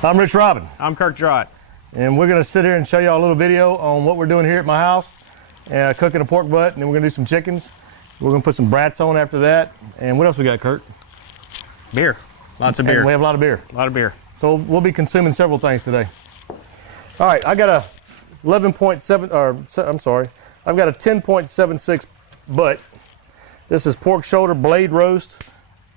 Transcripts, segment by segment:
I'm Rich Robin. I'm Kirk Drott. And we're going to sit here and show y'all a little video on what we're doing here at my house. Cooking a pork butt, and then we're going to do some chickens. We're going to put some brats on after that. And what else we got, Kirk? Beer. Lots of beer. And we have a lot of beer. A lot of beer. So we'll be consuming several things today. All right, I got a 11.7, or I'm sorry, I've got a 10.76 butt. This is pork shoulder blade roast,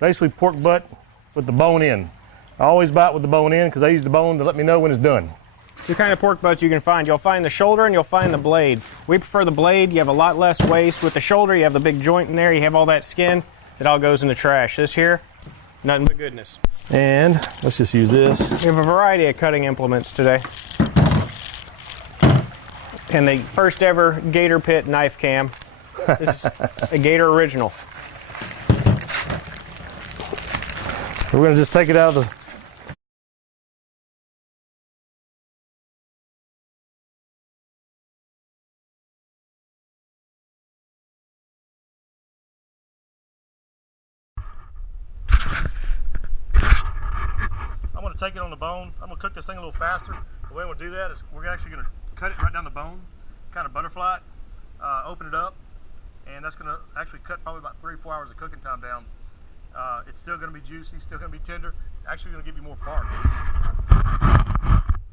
basically pork butt with the bone in. I always buy it with the bone in because I use the bone to let me know when it's done. Two kind of pork butts you can find. You'll find the shoulder and you'll find the blade. We prefer the blade. You have a lot less waste. With the shoulder, you have the big joint in there. You have all that skin. It all goes in the trash. This here, nothing but goodness. And let's just use this. We have a variety of cutting implements today. And the first ever Gator Pit knife cam. This is a Gator original. We're going to just take it out of the... I'm going to take it on the bone. I'm going to cook this thing a little faster. The way we'll do that is we're actually going to cut it right down the bone, kind of butterfly it, open it up, and that's going to actually cut probably about 3 or 4 hours of cooking time down. It's still going to be juicy, still going to be tender. Actually going to give you more bark.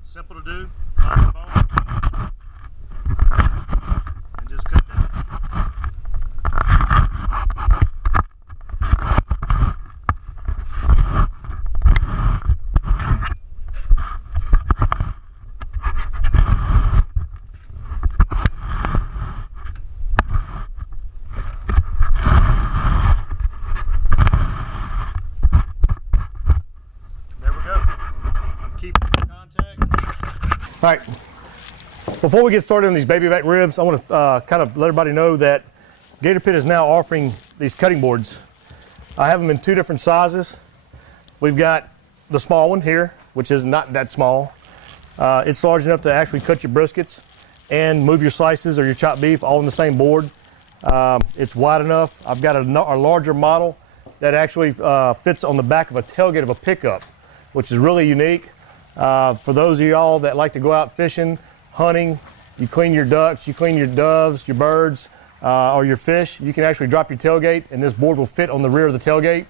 Simple to do. Find the bone and just cut that. All right, before we get started on these baby back ribs, I want to kind of let everybody know that Gator Pit is now offering these cutting boards. I have them in 2 different sizes. We've got the small one here, which is not that small. It's large enough to actually cut your briskets and move your slices or your chopped beef all on the same board. It's wide enough. I've got a larger model that actually fits on the back of a tailgate of a pickup, which is really unique. For those of y'all that like to go out fishing, hunting, you clean your ducks, you clean your doves, your birds, or your fish, you can actually drop your tailgate and this board will fit on the rear of the tailgate.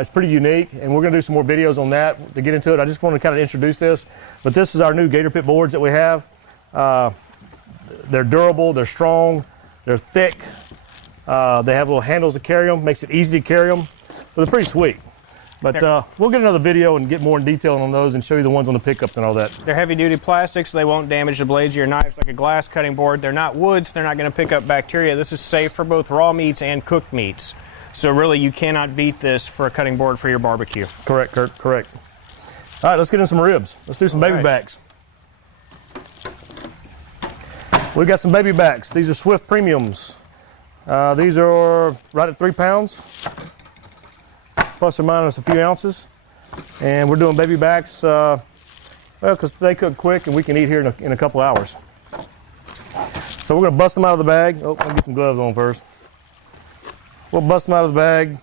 It's pretty unique, and we're going to do some more videos on that to get into it. I just want to kind of introduce this, but this is our new Gator Pit boards that we have. They're durable, they're strong, they're thick, they have little handles to carry them, makes it easy to carry them, so they're pretty sweet. But we'll get another video and get more in detail on those and show you the ones on the pickups and all that. They're heavy-duty plastic, so they won't damage the blades of your knives like a glass cutting board. They're not woods. They're not going to pick up bacteria. This is safe for both raw meats and cooked meats. So really, you cannot beat this for a cutting board for your barbecue. Correct, Kurt, correct. All right, let's get in some ribs. Let's do some baby backs. We've got some baby backs. These are Swift Premiums. These are right at 3 pounds. Plus or minus a few ounces, and we're doing baby backs well, because they cook quick and we can eat here in a couple hours. So we're going to bust them out of the bag. Oh, I'll get some gloves on first. We'll bust them out of the bag.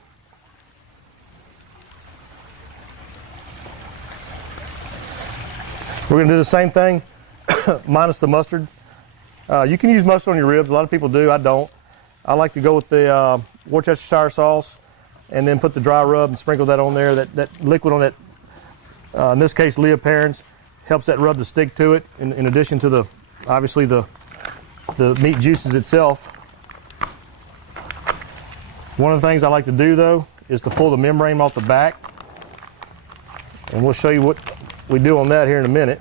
We're going to do the same thing minus the mustard. You can use mustard on your ribs. A lot of people do. I don't. I like to go with the Worcestershire sauce and then put the dry rub and sprinkle that on there. That liquid on it, in this case, Leopards, helps that rub to stick to it. In addition to the, obviously the meat juices itself. One of the things I like to do though is to pull the membrane off the back, and we'll show you what we do on that here in a minute.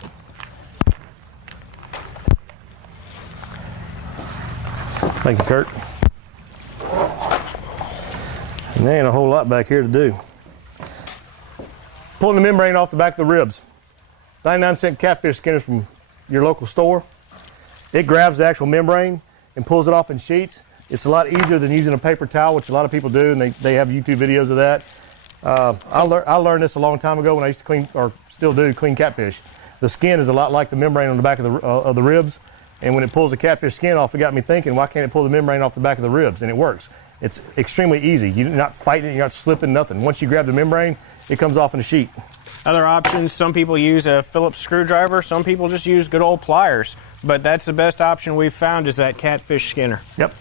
Thank you, Kurt. And there ain't a whole lot back here to do. Pulling the membrane off the back of the ribs. 99-cent catfish skinners from your local store. It grabs the actual membrane and pulls it off in sheets. It's a lot easier than using a paper towel, which a lot of people do, and they have YouTube videos of that. I learned this a long time ago when I used to clean, or still do, clean catfish. The skin is a lot like the membrane on the back of the ribs, and when it pulls the catfish skin off, it got me thinking, why can't it pull the membrane off the back of the ribs? And it works. It's extremely easy. You're not fighting it, you're not slipping, nothing. Once you grab the membrane, it comes off in a sheet. Other options, some people use a Phillips screwdriver, some people just use good old pliers. But that's the best option we've found is that catfish skinner. Yep.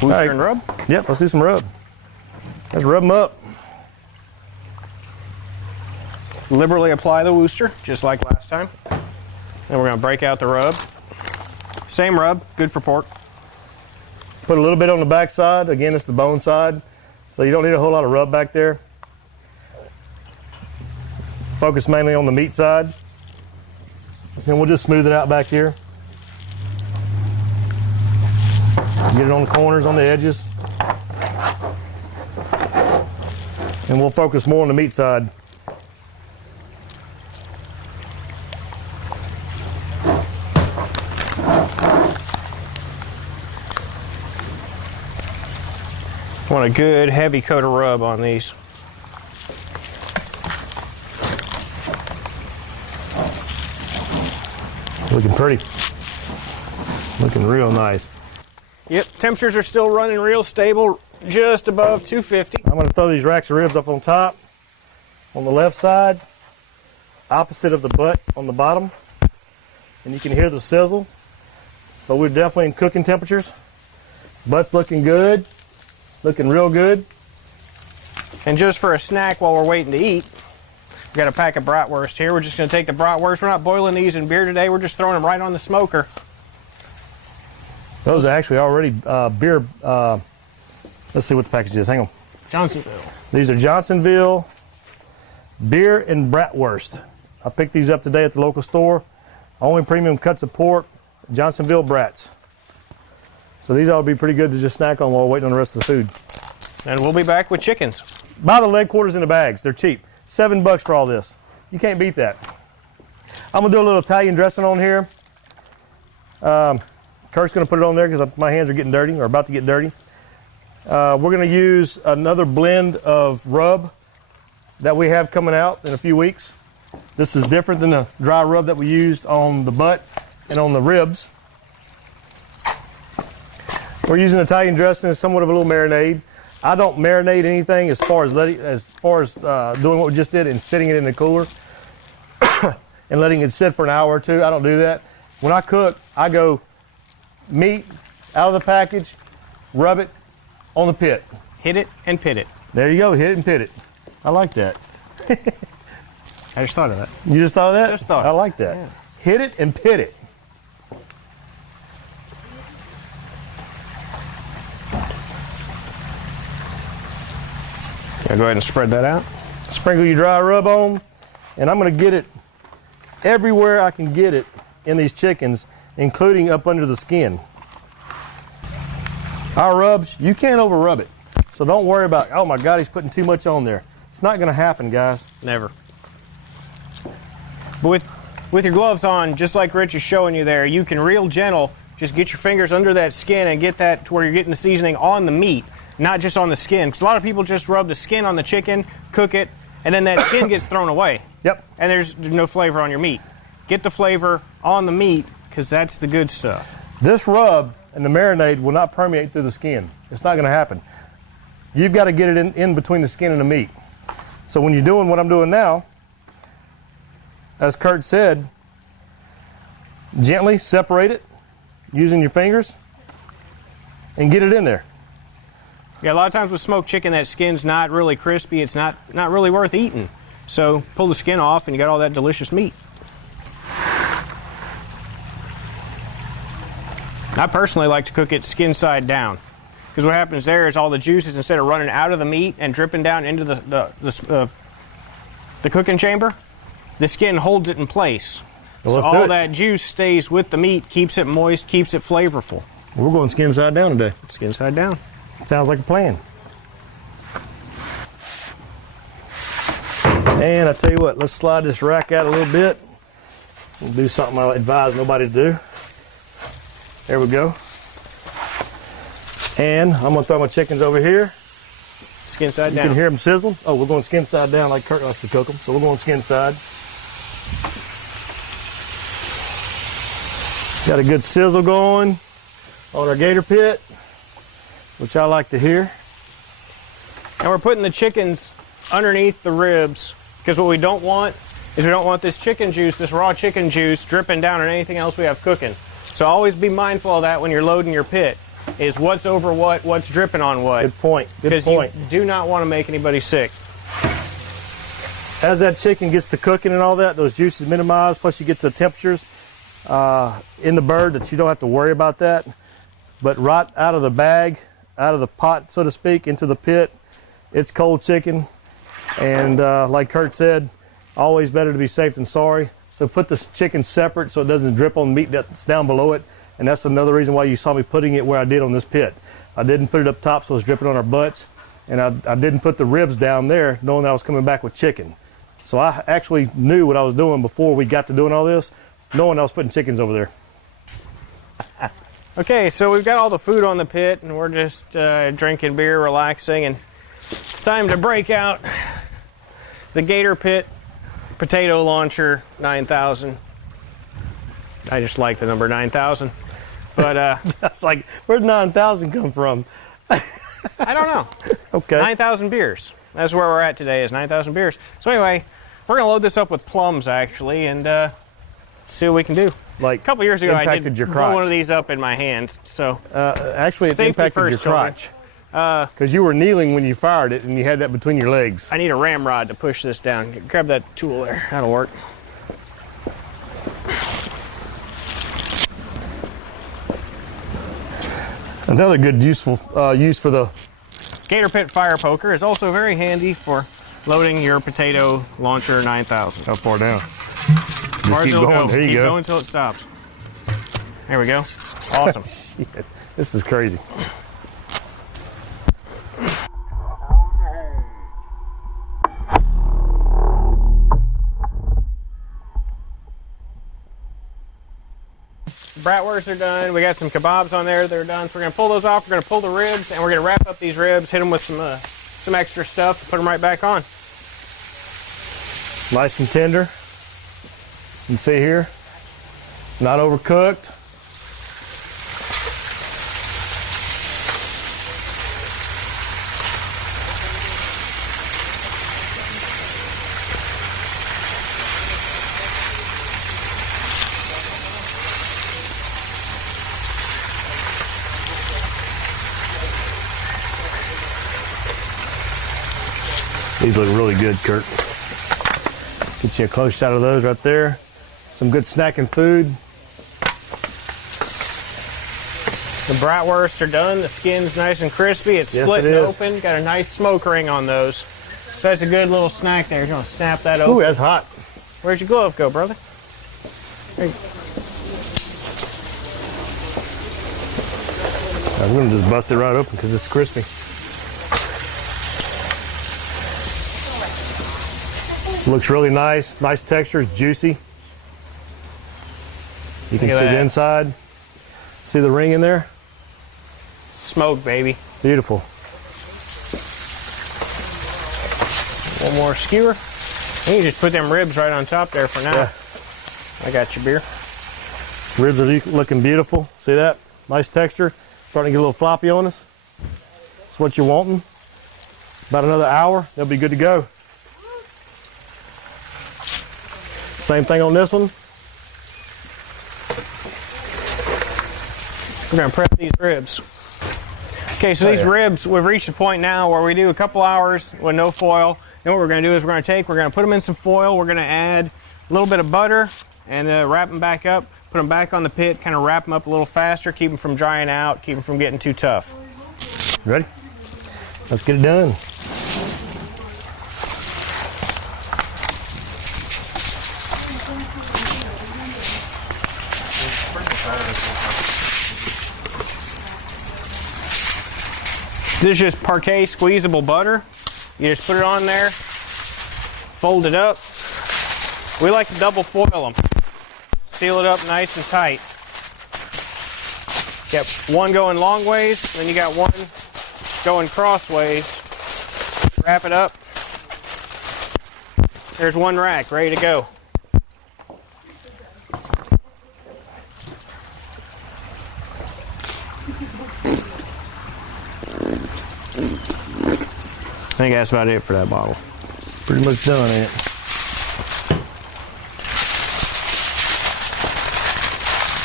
Booster and rub? Yep, let's do some rub. Let's rub them up. Liberally apply the Worcester, just like last time. And we're going to break out the rub. Same rub, good for pork. Put a little bit on the back side. Again, it's the bone side, so you don't need a whole lot of rub back there. Focus mainly on the meat side. And we'll just smooth it out back here. Get it on the corners, on the edges. And we'll focus more on the meat side. Want a good heavy coat of rub on these. Looking pretty. Looking real nice. Yep, temperatures are still running real stable, just above 250. I'm going to throw these racks of ribs up on top, on the left side, opposite of the butt on the bottom. And you can hear the sizzle. So we're definitely in cooking temperatures. Butt's looking good. Looking real good. And just for a snack while we're waiting to eat, we've got a pack of bratwurst here. We're just going to take the bratwurst. We're not boiling these in beer today. We're just throwing them right on the smoker. Those are actually already beer. Let's see what the package is. Hang on. Johnsonville. These are Johnsonville beer and bratwurst. I picked these up today at the local store. Only premium cuts of pork, Johnsonville brats. So these ought to be pretty good to just snack on while we're waiting on the rest of the food. And we'll be back with chickens. Buy the leg quarters in the bags. They're cheap. $7 for all this. You can't beat that. I'm gonna do a little Italian dressing on here. Kirk's gonna put it on there because my hands are getting dirty or about to get dirty. We're gonna use another blend of rub that we have coming out in a few weeks. This is different than the dry rub that we used on the butt and on the ribs. We're using Italian dressing as somewhat of a little marinade. I don't marinate anything as far as doing what we just did and sitting it in the cooler and letting it sit for an hour or two. I don't do that. When I cook, I go meat out of the package, rub it on the pit. Hit it and pit it. There you go, hit it and pit it. I like that. I just thought of that. You just thought of that? Just thought. I like that. Yeah. Hit it and pit it. Yeah, go ahead and spread that out. Sprinkle your dry rub on, and I'm going to get it everywhere I can get it in these chickens, including up under the skin. Our rubs, you can't over rub it. So don't worry about, oh my God, he's putting too much on there. It's not going to happen, guys. Never. But with your gloves on, just like Rich is showing you there, you can real gentle just get your fingers under that skin and get that to where you're getting the seasoning on the meat, not just on the skin. Because a lot of people just rub the skin on the chicken, cook it, and then that skin gets thrown away. Yep. And there's no flavor on your meat. Get the flavor on the meat, because that's the good stuff. This rub and the marinade will not permeate through the skin. It's not going to happen. You've got to get it in between the skin and the meat. So when you're doing what I'm doing now, as Kurt said, gently separate it using your fingers and get it in there. Yeah, a lot of times with smoked chicken, that skin's not really crispy. It's not really worth eating. So pull the skin off and you got all that delicious meat. I personally like to cook it skin side down, because what happens there is all the juices, instead of running out of the meat and dripping down into the cooking chamber, the skin holds it in place. Well, so all that juice stays with the meat, keeps it moist, keeps it flavorful. We're going skin side down today. Skin side down. Sounds like a plan. And I tell you what, let's slide this rack out a little bit. We'll do something I advise nobody to do. There we go. And I'm gonna throw my chickens over here. Skin side down. You can hear them sizzling. Oh, we're going skin side down like Kirk likes to cook them. So we're going skin side. Got a good sizzle going on our Gator Pit, which I like to hear. And we're putting the chickens underneath the ribs, because what we don't want is we don't want this chicken juice, this raw chicken juice, dripping down on anything else we have cooking. So always be mindful of that when you're loading your pit, is what's over what, what's dripping on what. Good point. Good point. Because you do not want to make anybody sick. As that chicken gets to cooking and all that, those juices minimized, plus you get to temperatures in the bird that you don't have to worry about that. But right out of the bag, out of the pot, so to speak, into the pit, it's cold chicken. And like Kurt said, always better to be safe than sorry. So put the chicken separate so it doesn't drip on the meat that's down below it. And that's another reason why you saw me putting it where I did on this pit. I didn't put it up top so it was dripping on our butts. And I didn't put the ribs down there knowing that I was coming back with chicken. So I actually knew what I was doing before we got to doing all this, knowing I was putting chickens over there. Okay, so we've got all the food on the pit, and we're just drinking beer, relaxing, and it's time to break out the Gator Pit Potato Launcher 9000. I just like the number 9000. But That's like, where'd 9,000 come from? I don't know. Okay. 9,000 beers. That's where we're at today, is 9,000 beers. So anyway, we're going to load this up with plums, actually, and see what we can do. Like, A couple years ago, I impacted did your blow crotch. one of these up in my hand. So Actually, it Safety impacted first, your children. crotch. Because you were kneeling when you fired it, and you had that between your legs. I need a ramrod to push this down. Grab that tool there. That'll work. Another good useful use for the Gator Pit Fire Poker is also very handy for loading your potato launcher 9000. how far down? As far as keep it'll going. go. There you Keep go. going until it stops. There we go. Awesome. Shit, this is crazy. Bratwursts are done. We got some kebabs on there. They're done. So we're gonna pull those off. We're gonna pull the ribs, and we're gonna wrap up these ribs, hit them with some extra stuff, put them right back on. Nice and tender. You can see here, not overcooked. These look really good, Kurt. Get you a close shot of those right there. Some good snacking food. The bratwursts are done. The skin's nice and crispy. It's Yes, split it and is. open. Got a nice smoke ring on those. So that's a good little snack there. You're gonna snap that open. Ooh, that's hot. Where'd your glove go, brother? There you- I'm gonna just bust it right open because it's crispy. Looks really nice. Nice texture. It's juicy. You can Look at see the that. inside. See the ring in there? Smoke, baby. Beautiful. One more skewer. You can just put them ribs right on top there for now. Yeah. I got your beer. Ribs are looking beautiful. See that? Nice texture. Starting to get a little floppy on us. That's what you're wanting. About another hour, they'll be good to go. Same thing on this one. We're gonna prep these ribs. Okay, so Oh, these yeah. ribs, we've reached a point now where we do a couple hours with no foil. Then what we're gonna do is we're gonna put them in some foil. We're gonna add a little bit of butter and wrap them back up. Put them back on the pit, kind of wrap them up a little faster, keep them from drying out, keep them from getting too tough. Ready? Let's get it done. This is just parquet squeezable butter. You just put it on there, fold it up. We like to double foil them. Seal it up nice and tight. Got one going long ways, then you got one going crossways. Wrap it up. There's one rack ready to go. I think that's about it for that bottle. Pretty much done, ain't it?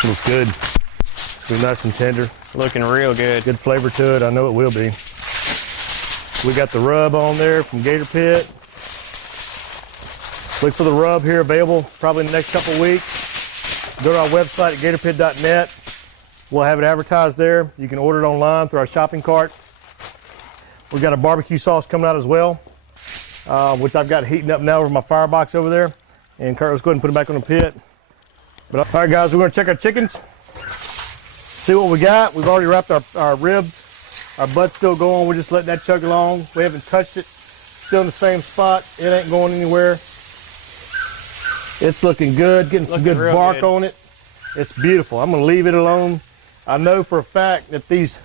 Looks good. It's gonna be nice and tender. Looking real good. Good flavor to it. I know it will be. We got the rub on there from Gator Pit. Look for the rub here available probably in the next couple of weeks. Go to our website at gatorpit.net. We'll have it advertised there. You can order it online through our shopping cart. We've got a barbecue sauce coming out as well, which I've got heating up now over my firebox over there. And Kurt, let's go ahead and put it back on the pit. But all right, guys, we're going to check our chickens, see what we got. We've already wrapped our ribs. Our butt's still going. We're just letting that chug along. We haven't touched it. Still in the same spot. It ain't going anywhere. It's looking good. Getting some good bark on it. It's beautiful. I'm going to leave it alone. I know for a fact that these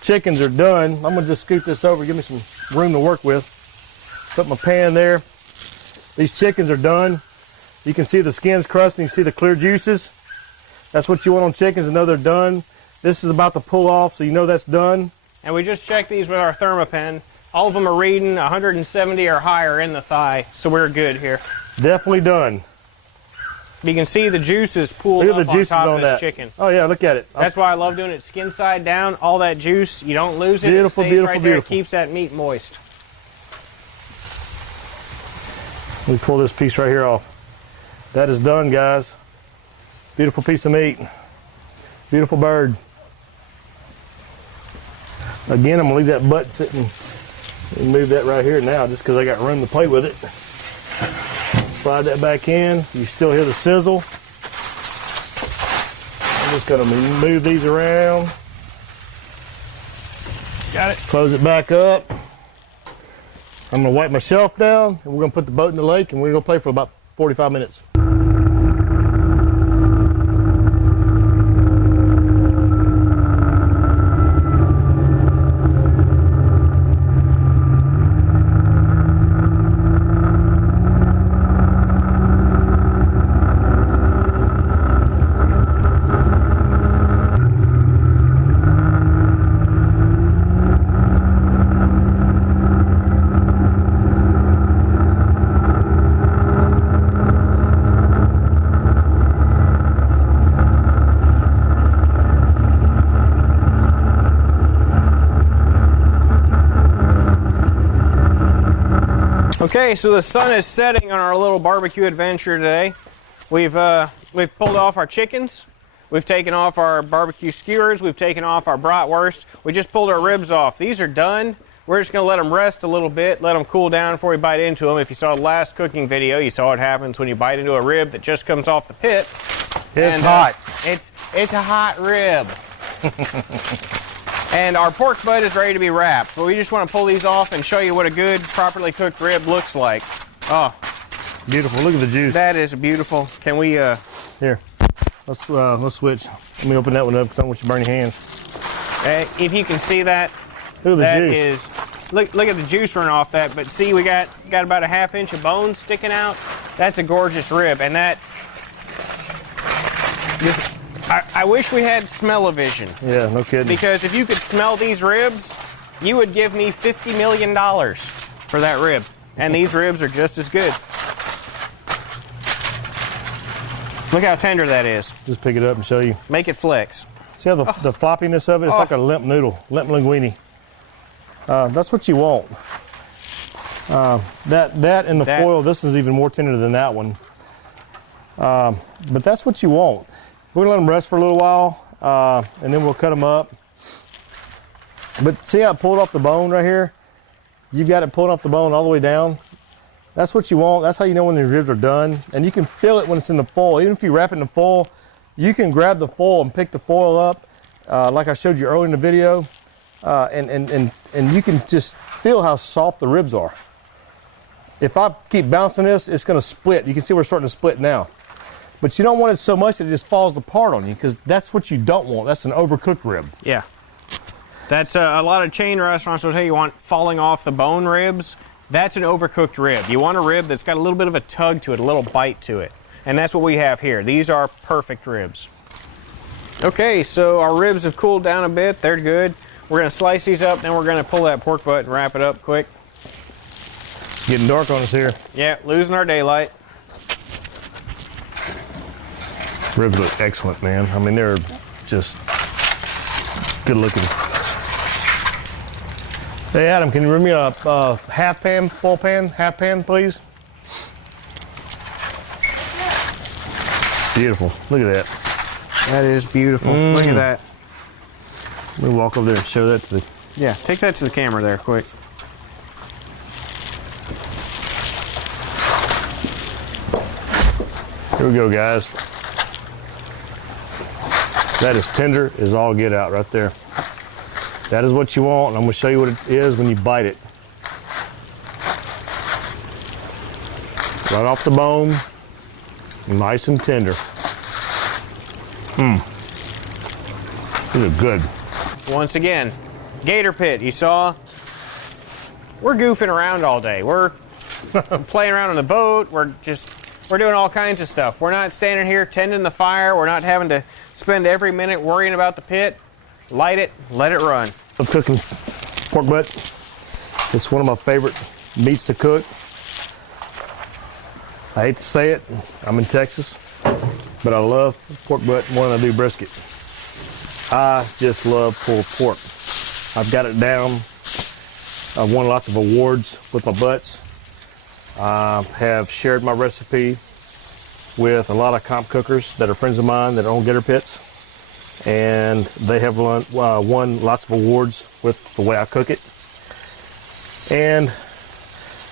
chickens are done. I'm going to just scoot this over. Give me some room to work with. Put my pan there. These chickens are done. You can see the skin's crusted. You can see the clear juices. That's what you want on chickens, to know they're done. This is about to pull off, so you know that's done. And we just checked these with our thermopen. All of them are reading 170 or higher in the thigh, so we're good here. Definitely done. You can see the juices pooled up on top of this chicken. Oh yeah, look at it. That's why I love doing it skin side down. All that juice, you don't lose it. Beautiful, it stays beautiful, right there. beautiful. It keeps that meat moist. Let me pull this piece right here off. That is done, guys. Beautiful piece of meat. Beautiful bird. Again, I'm gonna leave that butt sitting and move that right here now just because I got room to play with it. Slide that back in. You still hear the sizzle. I'm just gonna move these around. Got it. Close it back up. I'm gonna wipe my shelf down and we're gonna put the boat in the lake and we're gonna play for about 45 minutes. Okay, so the sun is setting on our little barbecue adventure today. We've pulled off our chickens. We've taken off our barbecue skewers. We've taken off our bratwurst. We just pulled our ribs off. These are done. We're just going to let them rest a little bit, let them cool down before we bite into them. If you saw the last cooking video, you saw what happens when you bite into a rib that just comes off the pit. It's hot. It's a hot rib. And our pork butt is ready to be wrapped. But we just want to pull these off and show you what a good, properly cooked rib looks like. Oh, beautiful. Look at the juice. that is beautiful. Can we? Here, let's switch. Let me open that one up because I don't want you to burn your hands. If you can see that, Look at the juice. is look at the juice running off that. But see, we got about a ½ inch of bone sticking out. That's a gorgeous rib, and that. I wish we had smell-o-vision. Yeah, no kidding. Because if you could smell these ribs, you would give me $50 million for that rib. And these ribs are just as good. Look how tender that is. Just pick it up and show you. Make it flex. See how the floppiness of it? It's like a limp noodle, limp linguine. That's what you want. That and the foil, this is even more tender than that one. But that's what you want. We're gonna let them rest for a little while, and then we'll cut them up. But see how I pulled off the bone right here? You've got it pulled off the bone all the way down. That's what you want. That's how you know when the ribs are done. And you can feel it when it's in the foil. Even if you wrap it in the foil, you can grab the foil and pick the foil up, like I showed you earlier in the video, and you can just feel how soft the ribs are. If I keep bouncing this, it's gonna split. You can see we're starting to split now. But you don't want it so much that it just falls apart on you, because that's what you don't want. That's an overcooked rib. Yeah. That's a lot of chain restaurants will tell you want falling off the bone ribs. That's an overcooked rib. You want a rib that's got a little bit of a tug to it, a little bite to it. And that's what we have here. These are perfect ribs. Okay, so our ribs have cooled down a bit. They're good. We're going to slice these up, then we're going to pull that pork butt and wrap it up quick. Getting dark on us here. Yeah, losing our daylight. Ribs look excellent, man. I mean, they're just good looking. Hey, Adam, can you bring me a half pan, full pan, half pan, please? Beautiful. Look at that. That is beautiful. Look at that. Let me walk over there and show that to the... Yeah, take that to the camera there, quick. Here we go, guys. That is tender as all get out right there. That is what you want, and I'm going to show you what it is when you bite it. Right off the bone, nice and tender. These are good. Once again, Gator Pit, you saw, we're goofing around all day. We're playing around on the boat. We're doing all kinds of stuff. We're not standing here tending the fire. We're not having to spend every minute worrying about the pit. Light it, let it run. I'm cooking pork butt. It's one of my favorite meats to cook. I hate to say it, I'm in Texas, but I love pork butt more than I do brisket. I just love pulled pork. I've got it down. I've won lots of awards with my butts. I have shared my recipe with a lot of comp cookers that are friends of mine that own Gator Pits. And they have won lots of awards with the way I cook it. And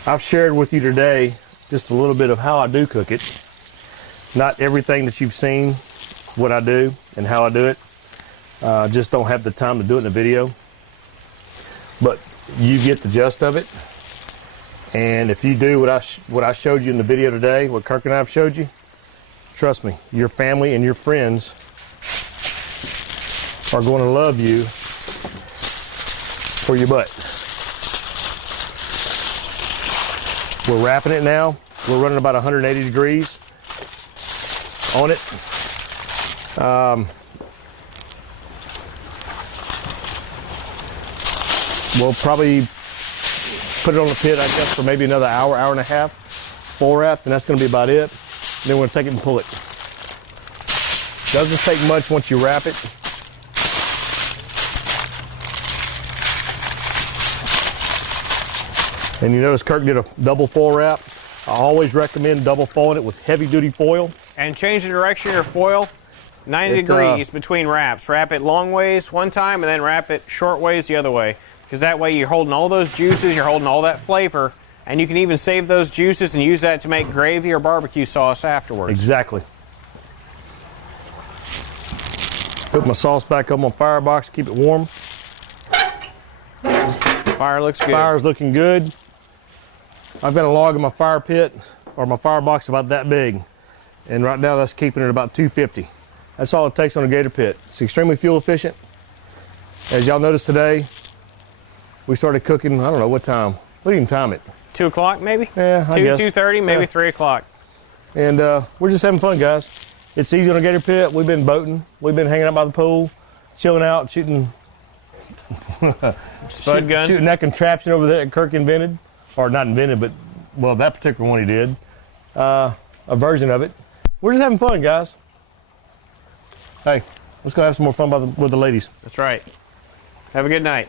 I've shared with you today just a little bit of how I do cook it. Not everything that you've seen, what I do and how I do it. Just don't have the time to do it in a video. But you get the gist of it. And if you do what I showed you in the video today, what Kirk and I have showed you, trust me, your family and your friends are going to love you for your butt. We're wrapping it now. We're running about 180 degrees on it. We'll probably put it on the pit, I guess, for maybe another hour, hour and a half, full wrap, and that's going to be about it. Then we're going to take it and pull it. Doesn't take much once you wrap it. And you notice Kirk did a double foil wrap. I always recommend double foiling it with heavy duty foil. And change the direction of your foil 90 degrees between wraps. Wrap it long ways one time and then wrap it short ways the other way. Because that way you're holding all those juices, you're holding all that flavor, and you can even save those juices and use that to make gravy or barbecue sauce afterwards. Exactly. Put my sauce back up on firebox, keep it warm. Fire looks good. Fire's looking good. I've got a log in my fire pit, or my firebox about that big. And right now that's keeping it about 250. That's all it takes on a Gator Pit. It's extremely fuel efficient. As y'all noticed today, we started cooking, I don't know what time. What do you even time it? 2 o'clock maybe? Yeah, I guess. 2:30, maybe Yeah. 3 o'clock. And we're just having fun, guys. It's easy on a Gator Pit. We've been boating. We've been hanging out by the pool, chilling out, shooting Spud gun. shooting that contraption over there that Kirk invented. Or not invented, but, well, that particular one he did. A version of it. We're just having fun, guys. Hey, let's go have some more fun with the ladies. That's right. Have a good night.